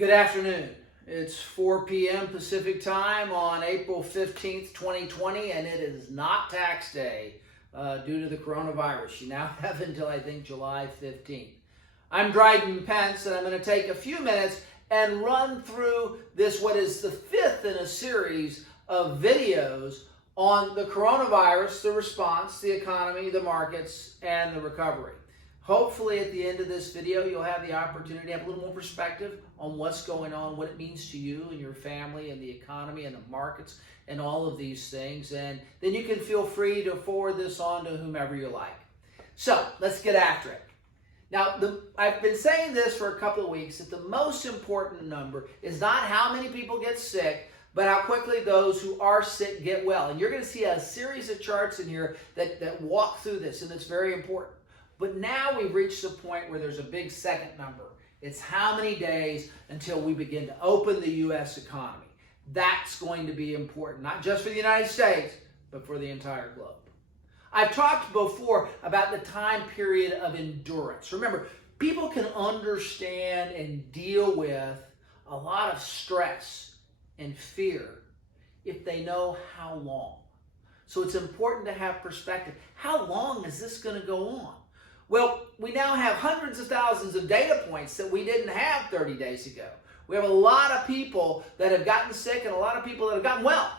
Good afternoon. It's 4 p.m. Pacific time on April 15th, 2020, and it is not tax day due to the coronavirus. You now have until, I think, July 15th. I'm Dryden, Pence, and I'm going to take a few minutes and run through this, what is the fifth in a series of videos on the coronavirus, the response, the economy, the markets, and the recovery. Hopefully at the end of this video, you'll have the opportunity to have a little more perspective on what's going on, what it means to you and your family and the economy and the markets and all of these things. And then you can feel free to forward this on to whomever you like. So let's get after it. Now, I've been saying this for a couple of weeks, that the most important number is not how many people get sick, but how quickly those who are sick get well. And you're going to see a series of charts in here that walk through this, and it's very important. But now we've reached the point where there's a big second number. It's how many days until we begin to open the U.S. economy. That's going to be important, not just for the United States, but for the entire globe. I've talked before about the time period of endurance. Remember, people can understand and deal with a lot of stress and fear if they know how long. So it's important to have perspective. How long is this going to go on? Well, we now have hundreds of thousands of data points that we didn't have 30 days ago. We have a lot of people that have gotten sick and a lot of people that have gotten well.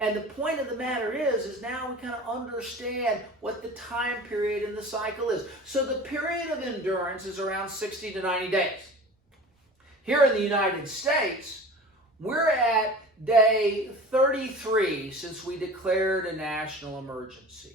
And the point of the matter is now we kind of understand what the time period in the cycle is. So the period of endurance is around 60 to 90 days. Here in the United States, we're at day 33 since we declared a national emergency.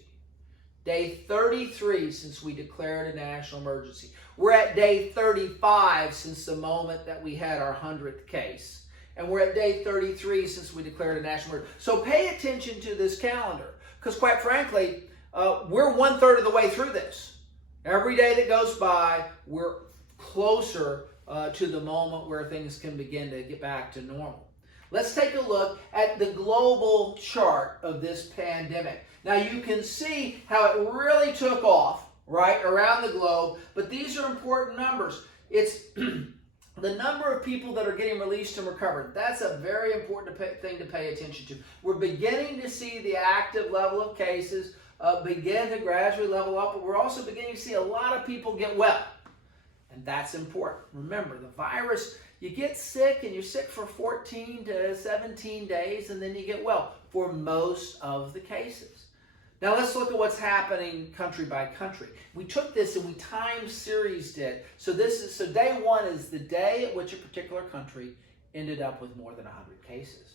Day 33 since we declared a national emergency. We're at day 35 since the moment that we had our 100th case. And we're at day 33 since we declared a national emergency. So pay attention to this calendar, because quite frankly, we're 1/3 of the way through this. Every day that goes by, we're closer to the moment where things can begin to get back to normal. Let's take a look at the global chart of this pandemic. Now you can see how it really took off, right, around the globe, but these are important numbers. It's the number of people that are getting released and recovered. That's a very important thing to pay attention to. We're beginning to see the active level of cases begin to gradually level up, but we're also beginning to see a lot of people get well. And that's important. Remember, the virus, you get sick and you're sick for 14 to 17 days and then you get well for most of the cases. Now let's look at what's happening country by country. We took this and we time seriesed it. So day one is the day at which a particular country ended up with more than 100 cases.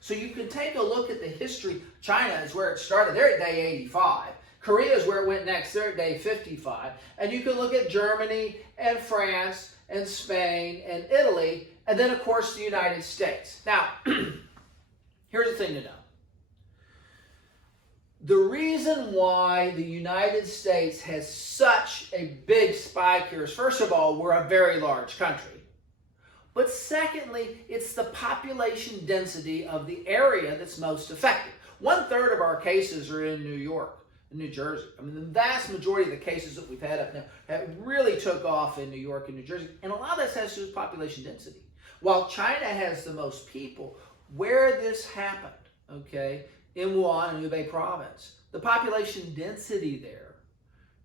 So you can take a look at the history. China is where it started. They're at day 85. Korea is where it went next. They're at day 55. And you can look at Germany and France and Spain and Italy, and then of course the United States. Now, here's the thing to know. The reason why the United States has such a big spike here is, first of all, we're a very large country. But secondly, it's the population density of the area that's most affected. 1/3 of our cases are in New York, New Jersey. I mean, the vast majority of the cases that we've had up now have really took off in New York and New Jersey. And a lot of this has to do with population density. While China has the most people, where this happened, okay, in Wuhan and Hubei province, the population density there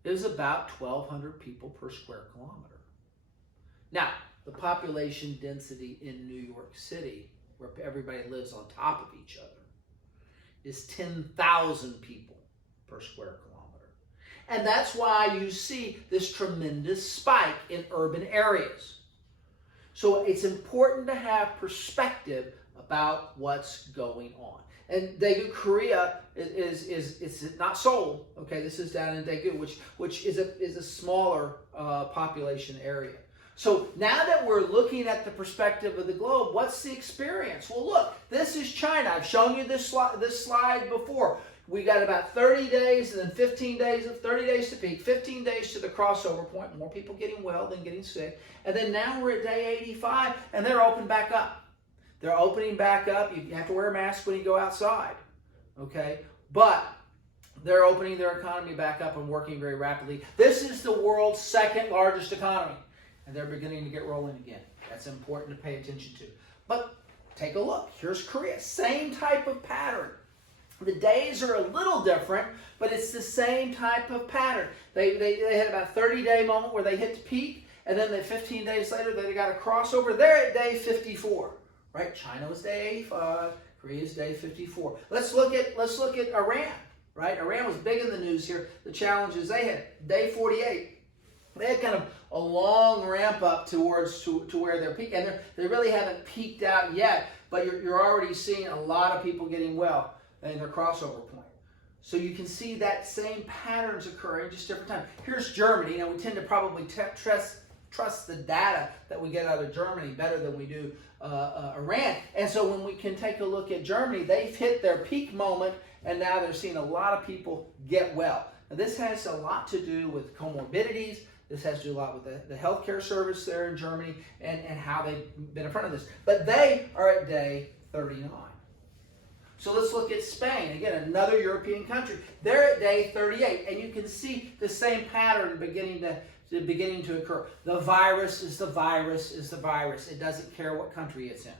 is about 1,200 people per square kilometer. Now, the population density in New York City, where everybody lives on top of each other, is 10,000 people per square kilometer. And that's why you see this tremendous spike in urban areas. So it's important to have perspective about what's going on. And Daegu, Korea is not Seoul. Okay, this is down in Daegu, which is a smaller population area. So now that we're looking at the perspective of the globe, what's the experience? Well, look, this is China. I've shown you this slide before. We got about 30 days and then 15 days, 30 days to peak, 15 days to the crossover point, more people getting well than getting sick. And then now we're at day 85 and they're open back up. They're opening back up. You have to wear a mask when you go outside, okay? But they're opening their economy back up and working very rapidly. This is the world's second largest economy, and they're beginning to get rolling again. That's important to pay attention to. But take a look. Here's Korea. Same type of pattern. The days are a little different, but it's the same type of pattern. They had about a 30-day moment where they hit the peak, and then 15 days later they got a crossover. They're at day 54, right? China was day 85, Korea's day 54. Let's look at Iran, right? Iran was big in the news here. The challenges they had, day 48. They had kind of a long ramp up to where they're peaking, and they really haven't peaked out yet, but you're already seeing a lot of people getting well in their crossover point. So you can see that same patterns occurring, just different time. Here's Germany. Now we tend to probably trust the data that we get out of Germany better than we do Iran. And so when we can take a look at Germany, they've hit their peak moment, and now they're seeing a lot of people get well. Now this has a lot to do with comorbidities. This has to do a lot with the healthcare service there in Germany and how they've been in front of this. But they are at day 39. So let's look at Spain, again, another European country. They're at day 38, and you can see the same pattern beginning to occur. The virus is the virus is the virus. It doesn't care what country it's in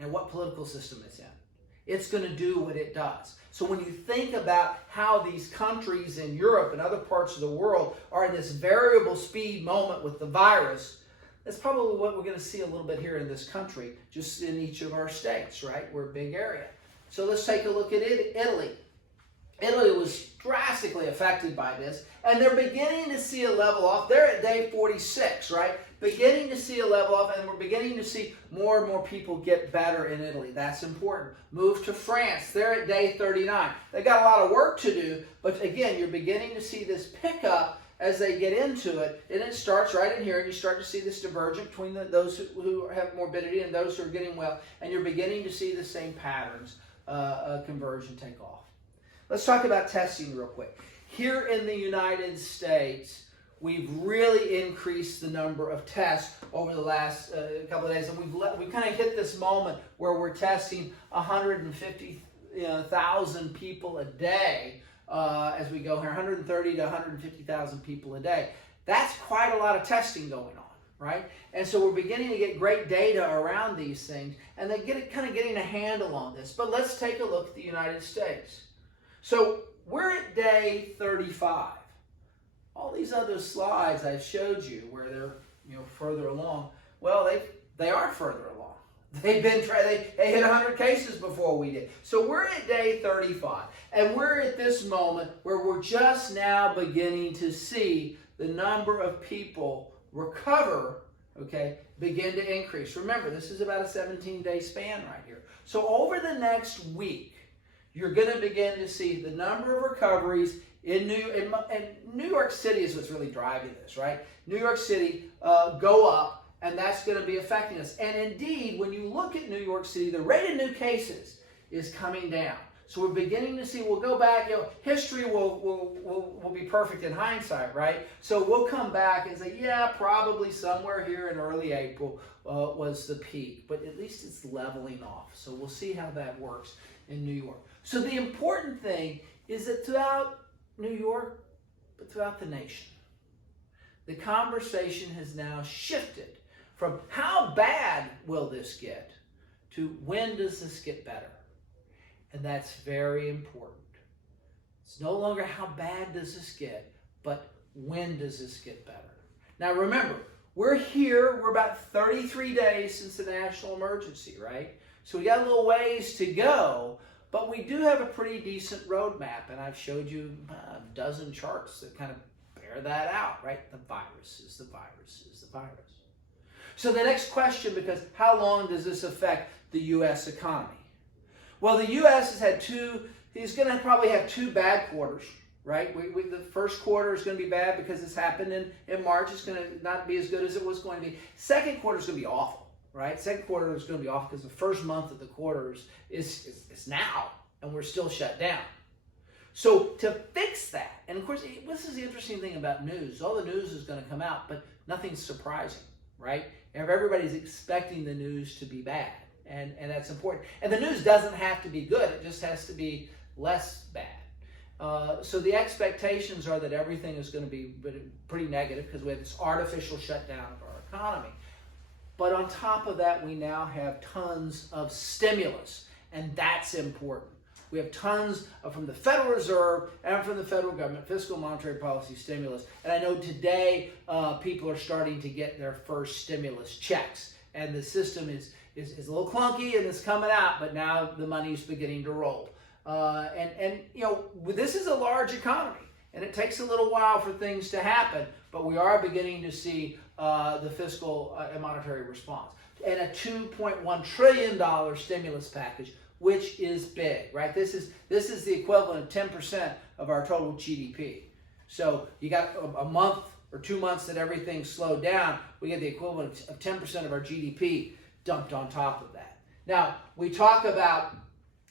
and what political system it's in. It's going to do what it does. So when you think about how these countries in Europe and other parts of the world are in this variable speed moment with the virus, that's probably what we're going to see a little bit here in this country, just in each of our states, right? We're a big area. So let's take a look at Italy. Italy was drastically affected by this, and they're beginning to see a level off. They're at day 46, right? Beginning to see a level off, and we're beginning to see more and more people get better in Italy. That's important. Move to France. They're at day 39. They've got a lot of work to do, but again, you're beginning to see this pickup as they get into it, and it starts right in here, and you start to see this divergence between those who have morbidity and those who are getting well, and you're beginning to see the same patterns converge and take off. Let's talk about testing real quick. Here in the United States, we've really increased the number of tests over the last couple of days, and we've kind of hit this moment where we're testing 150,000 people a day. As we go here, 130 to 150,000 people a day. That's quite a lot of testing going on, right? And so we're beginning to get great data around these things, and they kind of getting a handle on this. But let's take a look at the United States. So we're at day 35. All these other slides I showed you where they're further along, well, they are further along. They hit 100 cases before we did. So we're at day 35, and we're at this moment where we're just now beginning to see the number of people recover, begin to increase. Remember, this is about a 17-day span right here. So over the next week, you're going to begin to see the number of recoveries in New York City is what's really driving this, right? New York City go up. And that's going to be affecting us. And indeed, when you look at New York City, the rate of new cases is coming down. So we're beginning to see, we'll go back, history will be perfect in hindsight, right? So we'll come back and say, yeah, probably somewhere here in early April was the peak. But at least it's leveling off. So we'll see how that works in New York. So the important thing is that throughout New York, but throughout the nation, the conversation has now shifted from how bad will this get to when does this get better? And that's very important. It's no longer how bad does this get, but when does this get better? Now remember, we're here, we're about 33 days since the national emergency, right? So we got a little ways to go, but we do have a pretty decent roadmap, and I've showed you a dozen charts that kind of bear that out, right? The virus is the virus is the virus. So the next question, because how long does this affect the U.S. economy? Well, the U.S. has had he's going to probably have two bad quarters, right? The first quarter is going to be bad because this happened in March. It's going to not be as good as it was going to be. Second quarter is going to be awful, right? Second quarter is going to be awful because the first month of the quarters is now, and we're still shut down. So to fix that, and of course, this is the interesting thing about news. All the news is going to come out, but nothing's surprising, right? Everybody's expecting the news to be bad, and that's important. And the news doesn't have to be good. It just has to be less bad. So the expectations are that everything is going to be pretty negative because we have this artificial shutdown of our economy. But on top of that, we now have tons of stimulus, and that's important. We have tons from the Federal Reserve and from the federal government, fiscal monetary policy stimulus. And I know today people are starting to get their first stimulus checks. And the system is a little clunky and it's coming out, but now the money's beginning to roll. And you know, this is a large economy, and it takes a little while for things to happen, but we are beginning to see the fiscal and monetary response. And a $2.1 trillion stimulus package, which is big, right? This is the equivalent of 10% of our total GDP. So you got a month or 2 months that everything slowed down, we get the equivalent of 10% of our GDP dumped on top of that. Now, we talk about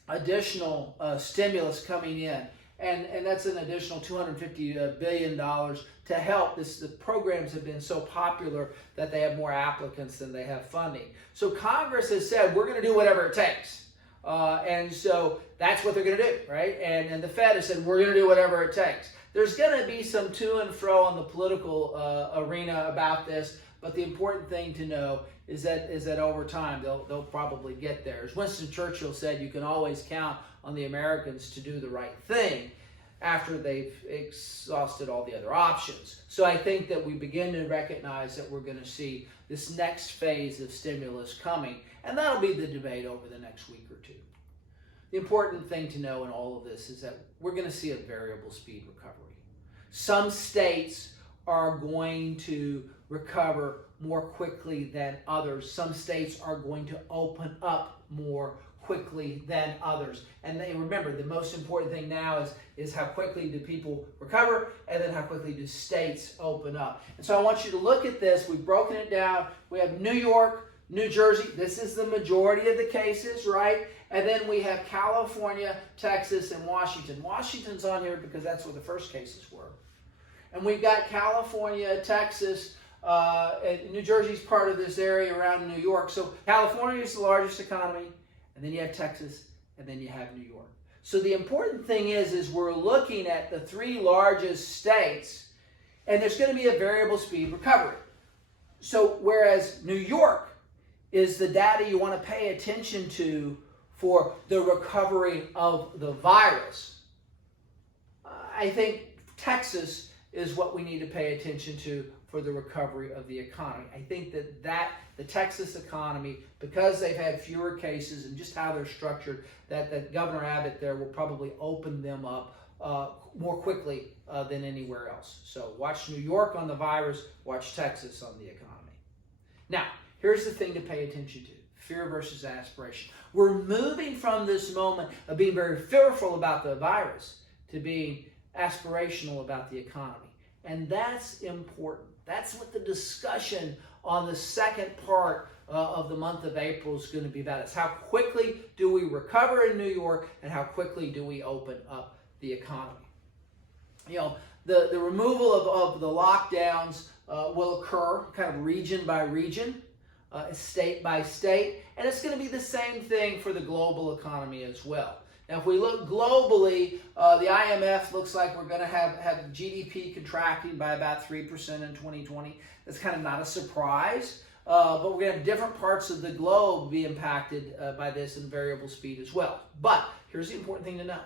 additional stimulus coming in, and that's an additional $250 billion to help. The programs have been so popular that they have more applicants than they have funding. So Congress has said, we're going to do whatever it takes. And so that's what they're going to do, right? And the Fed has said, we're going to do whatever it takes. There's going to be some to and fro in the political arena about this, but the important thing to know is that over time they'll probably get there. As Winston Churchill said, you can always count on the Americans to do the right thing after they've exhausted all the other options. So I think that we begin to recognize that we're going to see this next phase of stimulus coming, and that'll be the debate over the next week or two. The important thing to know in all of this is that we're going to see a variable speed recovery. Some states are going to recover more quickly than others. Some states are going to open up more quickly than others. And remember, the most important thing now is how quickly do people recover, and then how quickly do states open up. And so I want you to look at this. We've broken it down. We have New York, New Jersey. This is the majority of the cases, right? And then we have California, Texas, and Washington. Washington's on here because that's where the first cases were. And we've got California, Texas, and New Jersey's part of this area around New York. So California is the largest economy, and then you have Texas, and then you have New York. So the important thing is we're looking at the three largest states, and there's going to be a variable speed recovery. So whereas New York is the data you want to pay attention to for the recovery of the virus, I think Texas is what we need to pay attention to for the recovery of the economy. I think that the Texas economy, because they've had fewer cases and just how they're structured, that Governor Abbott there will probably open them up more quickly than anywhere else. So watch New York on the virus, watch Texas on the economy. Now, here's the thing to pay attention to: fear versus aspiration. We're moving from this moment of being very fearful about the virus to being aspirational about the economy. And that's important. That's what the discussion on the second part of the month of April is going to be about. It's how quickly do we recover in New York, and how quickly do we open up the economy. You know, the removal of the lockdowns will occur kind of region by region, state by state, and it's going to be the same thing for the global economy as well. Now, if we look globally, the IMF looks like we're going to have GDP contracting by about 3% in 2020. That's kind of not a surprise, but we're going to have different parts of the globe be impacted by this in variable speed as well. But here's the important thing to know.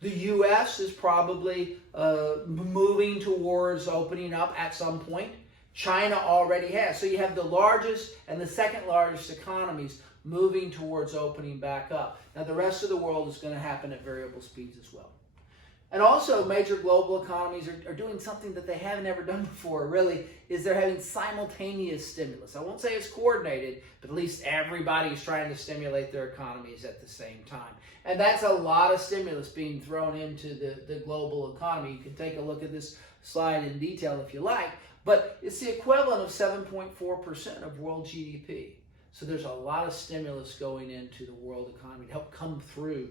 The U.S. is probably moving towards opening up at some point. China already has. So you have the largest and the second largest economies moving towards opening back up. Now, the rest of the world is going to happen at variable speeds as well. And also, major global economies are doing something that they haven't ever done before, really, is they're having simultaneous stimulus. I won't say it's coordinated, but at least everybody's trying to stimulate their economies at the same time. And that's a lot of stimulus being thrown into the global economy. You can take a look at this slide in detail if you like, but it's the equivalent of 7.4% of world GDP. So there's a lot of stimulus going into the world economy to help come through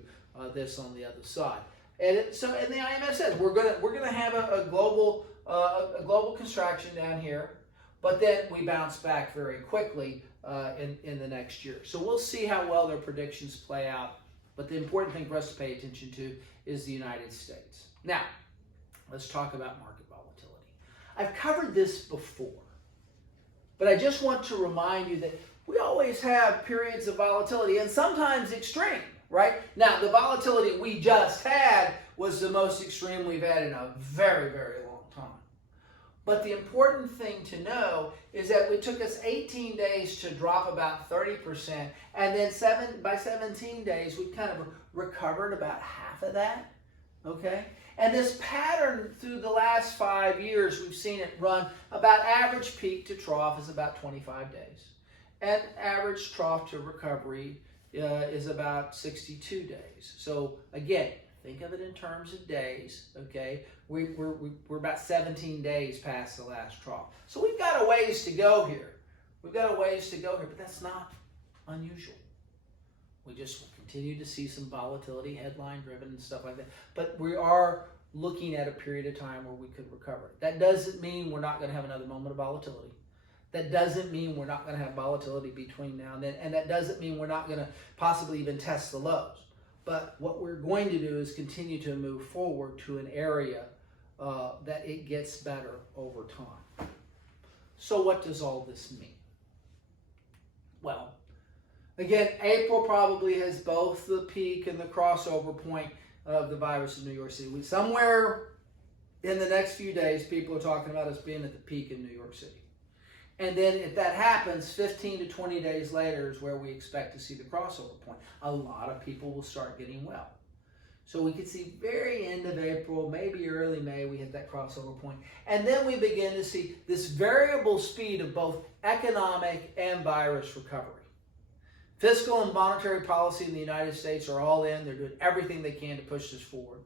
this on the other side. And the IMF says we're gonna have a global contraction down here, but then we bounce back very quickly in the next year. So we'll see how well their predictions play out. But the important thing for us to pay attention to is the United States. Now, let's talk about market volatility. I've covered this before. But I just want to remind you that we always have periods of volatility, and sometimes extreme, right? Now, the volatility we just had was the most extreme we've had in a very, very long time. But the important thing to know is that it took us 18 days to drop about 30%, and then by 17 days, we kind of recovered about half of that, okay? And this pattern through the last 5 years, we've seen it run about average peak to trough is about 25 days. And average trough to recovery is about 62 days. So again, think of it in terms of days, okay? We're about 17 days past the last trough. So we've got a ways to go here. We've got a ways to go here, but that's not unusual. We just will continue to see some volatility, headline driven and stuff like that. But we are looking at a period of time where we could recover. That doesn't mean we're not going to have another moment of volatility. That doesn't mean we're not going to have volatility between now and then. And that doesn't mean we're not going to possibly even test the lows. But what we're going to do is continue to move forward to an area that it gets better over time. So what does all this mean? Well, again, April probably has both the peak and the crossover point of the virus in New York City. Somewhere in the next few days, people are talking about us being at the peak in New York City. And then if that happens, 15 to 20 days later is where we expect to see the crossover point. A lot of people will start getting well. So we could see very end of April, maybe early May, we hit that crossover point. And then we begin to see this variable speed of both economic and virus recovery. Fiscal and monetary policy in the United States are all in. They're doing everything they can to push this forward.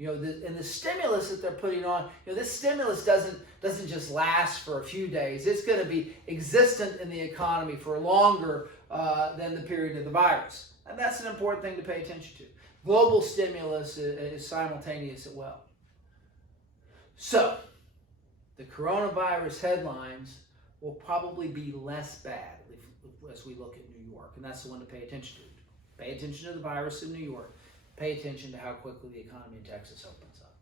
And the stimulus that they're putting on, this stimulus doesn't just last for a few days. It's going to be existent in the economy for longer than the period of the virus. And that's an important thing to pay attention to. Global stimulus is simultaneous as well. So, the coronavirus headlines will probably be less bad as we look at New York. And that's the one to pay attention to. Pay attention to the virus in New York. Pay attention to how quickly the economy in Texas opens up.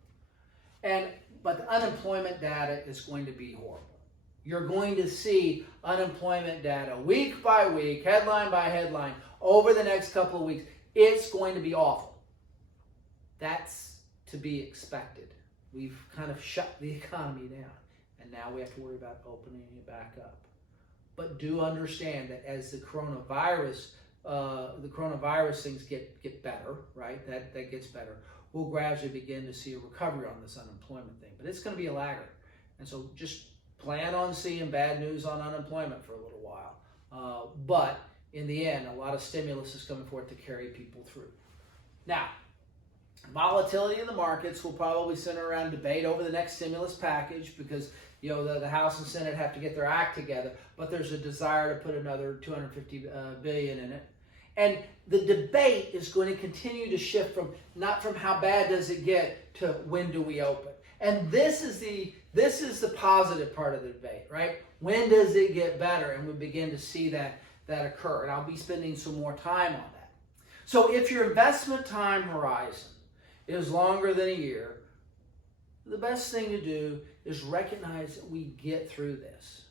But the unemployment data is going to be horrible. You're going to see unemployment data week by week, headline by headline, over the next couple of weeks. It's going to be awful. That's to be expected. We've kind of shut the economy down, and now we have to worry about opening it back up. But do understand that as the coronavirus things get better, right? That gets better. We'll gradually begin to see a recovery on this unemployment thing, but it's going to be a laggard. And so just plan on seeing bad news on unemployment for a little while. But in the end, a lot of stimulus is coming forth to carry people through. Now, volatility in the markets will probably center around debate over the next stimulus package because the House and Senate have to get their act together, but there's a desire to put another $250 billion in it. And the debate is going to continue to shift not from how bad does it get to when do we open. And this is the positive part of the debate, right? When does it get better? And we begin to see that occur. And I'll be spending some more time on that. So if your investment time horizon is longer than a year, the best thing to do is recognize that we get through this.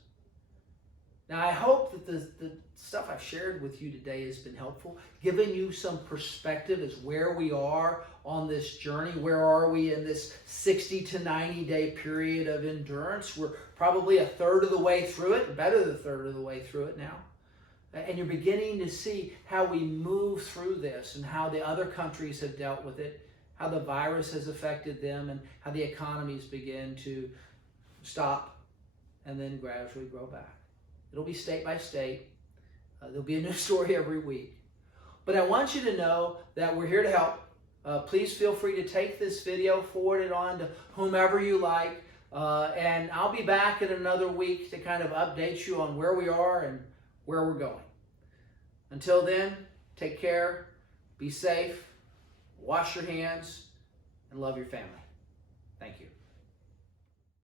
Now, I hope that the stuff I've shared with you today has been helpful, giving you some perspective as where we are on this journey. Where are we in this 60 to 90 day period of endurance? We're probably a third of the way through it, better than a third of the way through it now. And you're beginning to see how we move through this and how the other countries have dealt with it, how the virus has affected them, and how the economies begin to stop and then gradually grow back. It'll be state by state. There'll be a new story every week. But I want you to know that we're here to help. Please feel free to take this video, forward it on to whomever you like, and I'll be back in another week to kind of update you on where we are and where we're going. Until then, take care, be safe, wash your hands, and love your family. Thank you.